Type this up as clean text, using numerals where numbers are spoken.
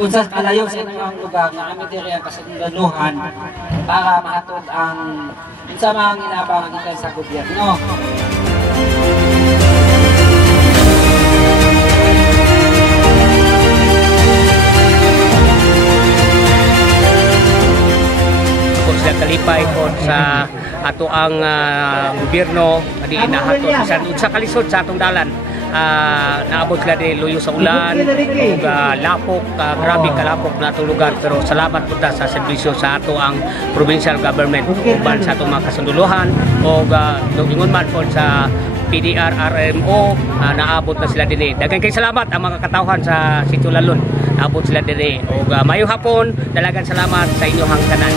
unsa kalayo sa inyong lugar na kami diri ang kasundanuhan para mahatod ang unsa mga ginabang gikan sa gobyerno. Sila kalipay po sa ato ang gobyerno di inahatod sa kalisod sa atong dalan. Naabot sila din luyo sa ulan ug lapok, grabe kalapok na atong lugar, pero salamat po ta sa serbisyo sa ato ang provincial government uban sa atong mga kasunduluhan ug ingon man po sa PDR RMO naabot na sila din. Daghang kay salamat ang mga katawhan sa Sitio Lalon, naabot sila din ug mayong hapon, dalagan salamat sa inyong tanan.